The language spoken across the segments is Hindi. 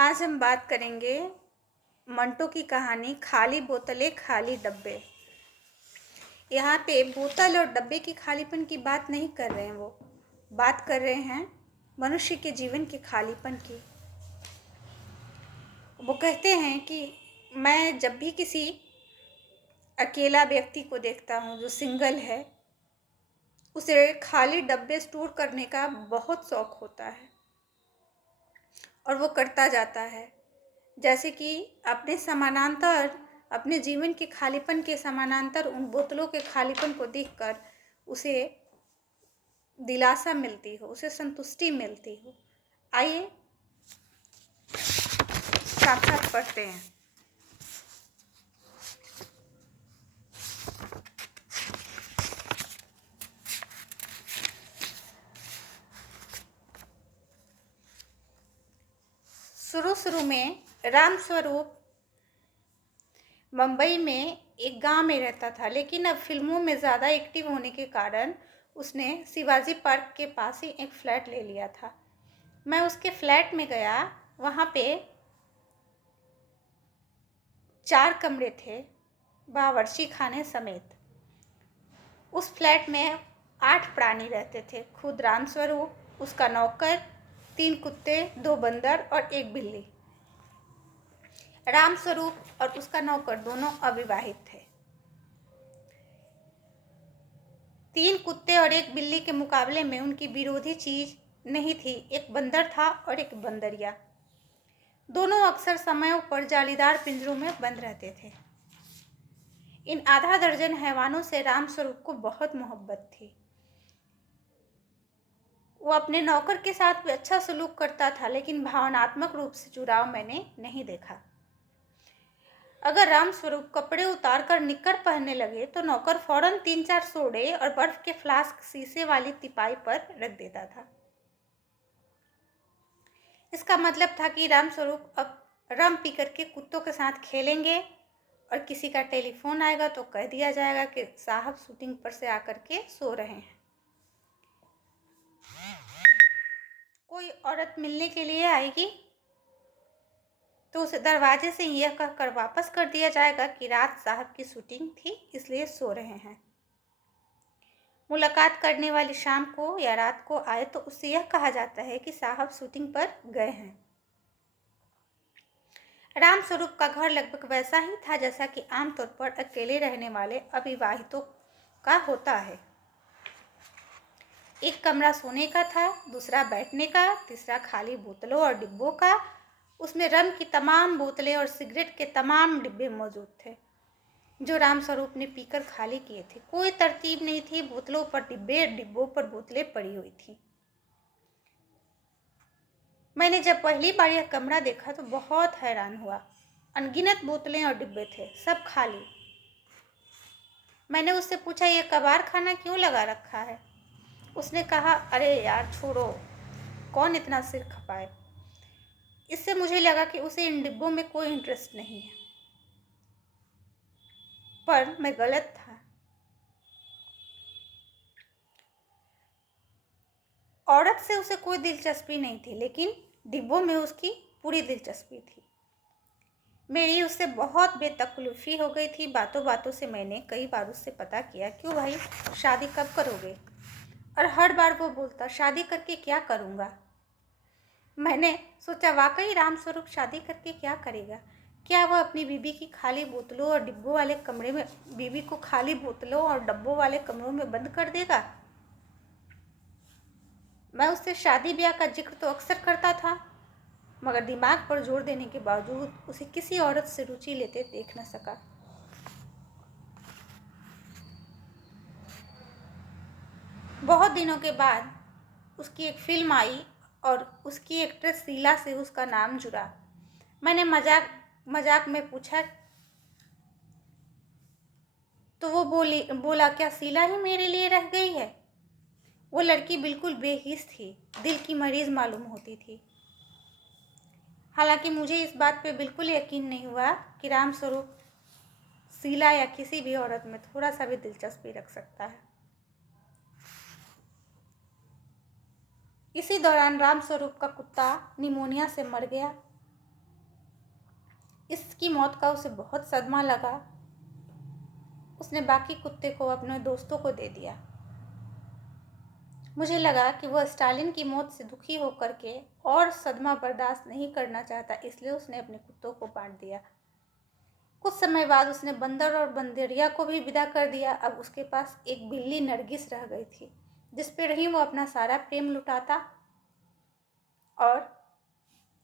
आज हम बात करेंगे मंटो की कहानी खाली बोतलें खाली डब्बे। यहाँ पे बोतल और डब्बे की खालीपन की बात नहीं कर रहे हैं, वो बात कर रहे हैं मनुष्य के जीवन के खालीपन की। वो कहते हैं कि मैं जब भी किसी अकेला व्यक्ति को देखता हूँ जो सिंगल है, उसे खाली डब्बे स्टोर करने का बहुत शौक होता है और वो करता जाता है। जैसे कि अपने जीवन के खालीपन के समानांतर उन बोतलों के खालीपन को देखकर उसे दिलासा मिलती हो, उसे संतुष्टि मिलती हो। आइए साथ साथ पढ़ते हैं। शुरू में राम स्वरूप मुंबई में एक गांव में रहता था, लेकिन अब फिल्मों में ज़्यादा एक्टिव होने के कारण उसने शिवाजी पार्क के पास ही एक फ्लैट ले लिया था। मैं उसके फ्लैट में गया। वहाँ पे 4 कमरे थे, बावर्ची खाने समेत। उस फ्लैट में 8 प्राणी रहते थे। खुद रामस्वरूप, उसका नौकर, 3 कुत्ते, 2 बंदर और 1 बिल्ली। रामस्वरूप और उसका नौकर दोनों अविवाहित थे। 3 कुत्ते और 1 बिल्ली के मुकाबले में उनकी विरोधी चीज नहीं थी। एक बंदर था और एक बंदरिया। दोनों अक्सर समयों पर जालीदार पिंजरों में बंद रहते थे। इन आधा दर्जन हैवानों से रामस्वरूप को बहुत मोहब्बत थी। वो अपने नौकर के साथ भी अच्छा सलूक करता था, लेकिन भावनात्मक रूप से जुड़ाव मैंने नहीं देखा। अगर रामस्वरूप कपड़े उतारकर निक्कर पहनने लगे तो नौकर फौरन 3-4 सोडे और बर्फ के फ्लास्क शीशे वाली तिपाई पर रख देता था। इसका मतलब था कि रामस्वरूप अब रम पी करके कुत्तों के साथ खेलेंगे और किसी का टेलीफोन आएगा तो कह दिया जाएगा कि साहब शूटिंग पर से आकर के सो रहे हैं। कोई औरत मिलने के लिए आएगी तो उसे दरवाजे से यह कहकर वापस कर दिया जाएगा कि रात साहब की शूटिंग थी, इसलिए सो रहे हैं। मुलाकात करने वाली शाम को या रात को आए तो उससे यह कहा जाता है कि साहब शूटिंग पर गए हैं। रामस्वरूप का घर लगभग वैसा ही था जैसा कि आमतौर पर अकेले रहने वाले अविवाहितों का होता है। एक कमरा सोने का था, दूसरा बैठने का, तीसरा खाली बोतलों और डिब्बों का। उसमें रम की तमाम बोतलें और सिगरेट के तमाम डिब्बे मौजूद थे, जो रामस्वरूप ने पीकर खाली किए थे। कोई तरतीब नहीं थी। बोतलों पर डिब्बे, डिब्बों पर बोतलें पड़ी हुई थी। मैंने जब पहली बार यह कमरा देखा तो बहुत हैरान हुआ। अनगिनत बोतलें और डिब्बे थे, सब खाली। मैंने उससे पूछा, यह कबाड़ खाना क्यों लगा रखा है? उसने कहा, अरे यार छोड़ो, कौन इतना सिर खपाए। इससे मुझे लगा कि उसे इन डिब्बों में कोई इंटरेस्ट नहीं है, पर मैं गलत था। औरत से उसे कोई दिलचस्पी नहीं थी, लेकिन डिब्बों में उसकी पूरी दिलचस्पी थी। मेरी उससे बहुत बेतकल्लुफ़ी हो गई थी। बातों बातों से मैंने कई बार उससे पता किया, क्यों भाई शादी कब करोगे? और हर बार वो बोलता, शादी करके क्या करूँगा। मैंने सोचा, वाकई रामस्वरूप शादी करके क्या करेगा? क्या वह अपनी बीबी की खाली बोतलों और डिब्बों वाले कमरे में बीबी को खाली बोतलों और डब्बों वाले कमरों में बंद कर देगा? मैं उससे शादी ब्याह का जिक्र तो अक्सर करता था, मगर दिमाग पर जोर देने के बावजूद उसे किसी औरत से रुचि लेते देख न सका। बहुत दिनों के बाद उसकी एक फिल्म आई और उसकी एक्ट्रेस शीला से उसका नाम जुड़ा। मैंने मजाक मजाक में पूछा तो वो बोला, क्या शीला ही मेरे लिए रह गई है? वो लड़की बिल्कुल बेहिस थी, दिल की मरीज मालूम होती थी। हालांकि मुझे इस बात पे बिल्कुल यकीन नहीं हुआ कि रामस्वरूप शीला या किसी भी औरत में थोड़ा सा भी दिलचस्पी रख सकता है। इसी दौरान रामस्वरूप का कुत्ता निमोनिया से मर गया। इसकी मौत का उसे बहुत सदमा लगा। उसने बाकी कुत्ते को अपने दोस्तों को दे दिया। मुझे लगा कि वह स्टालिन की मौत से दुखी होकर के और सदमा बर्दाश्त नहीं करना चाहता, इसलिए उसने अपने कुत्तों को बांट दिया। कुछ समय बाद उसने बंदर और बंदरिया को भी विदा कर दिया। अब उसके पास एक बिल्ली नरगिस रह गई थी, जिस पर ही वो अपना सारा प्रेम लुटाता और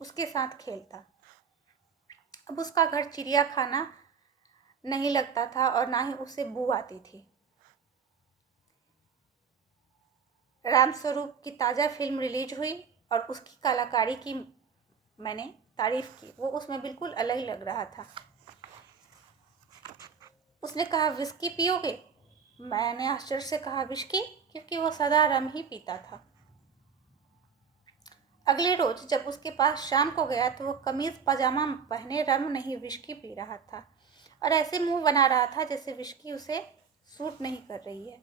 उसके साथ खेलता। अब उसका घर चिड़िया खाना नहीं लगता था और ना ही उसे बू आती थी। रामस्वरूप की ताज़ा फिल्म रिलीज हुई और उसकी कलाकारी की मैंने तारीफ की। वो उसमें बिल्कुल अलग लग रहा था। उसने कहा, विस्की पियोगे? मैंने आश्चर्य से कहा, विस्की? क्योंकि वो सदा रम ही पीता था। अगले रोज जब उसके पास शाम को गया तो वो कमीज पजामा पहने रम नहीं विस्की पी रहा था और ऐसे मुंह बना रहा था जैसे विस्की उसे सूट नहीं कर रही है।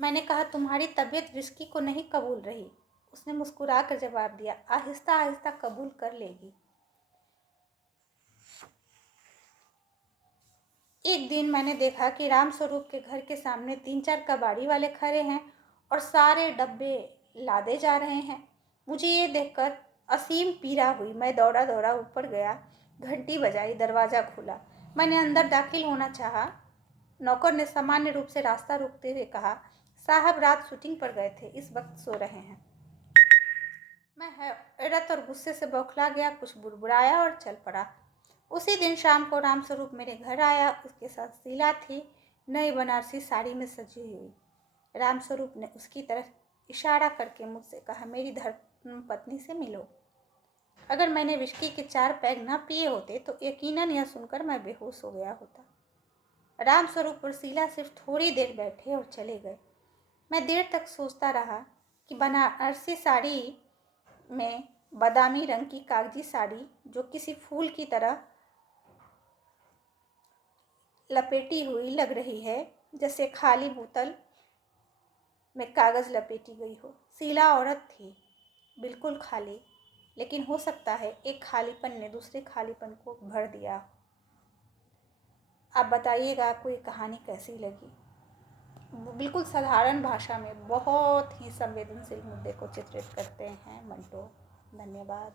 मैंने कहा, तुम्हारी तबीयत विस्की को नहीं कबूल रही। उसने मुस्कुरा कर जवाब दिया, आहिस्ता आहिस्ता कबूल कर लेगी। एक दिन मैंने देखा कि रामस्वरूप के घर के सामने 3-4 कबाड़ी वाले खड़े हैं और सारे डब्बे लादे जा रहे हैं। मुझे ये देखकर असीम पीड़ा हुई। मैं दौड़ा दौड़ा ऊपर गया, घंटी बजाई, दरवाज़ा खुला। मैंने अंदर दाखिल होना चाहा। नौकर ने सामान्य रूप से रास्ता रोकते हुए कहा, साहब रात शूटिंग पर गए थे, इस वक्त सो रहे हैं। मैं हैरत और गुस्से से बौखला गया, कुछ बुड़बुड़ाया और चल पड़ा। उसी दिन शाम को रामस्वरूप मेरे घर आया। उसके साथ शीला थी, नई बनारसी साड़ी में सजी हुई। रामस्वरूप ने उसकी तरफ इशारा करके मुझसे कहा, मेरी धर्मपत्नी से मिलो। अगर मैंने विस्की के 4 पैग न पिए होते तो यकीनन यह सुनकर मैं बेहोश हो गया होता। रामस्वरूप और शीला सिर्फ थोड़ी देर बैठे और चले गए। मैं देर तक सोचता रहा कि बनारसी साड़ी में बादामी रंग की कागजी साड़ी जो किसी फूल की तरह लपेटी हुई लग रही है, जैसे खाली बोतल में कागज लपेटी गई हो। शीला औरत थी, बिल्कुल खाली, लेकिन हो सकता है एक खालीपन ने दूसरे खालीपन को भर दिया। आप बताइएगा आपको ये कहानी कैसी लगी। बिल्कुल साधारण भाषा में बहुत ही संवेदनशील मुद्दे को चित्रित करते हैं मंटो। धन्यवाद।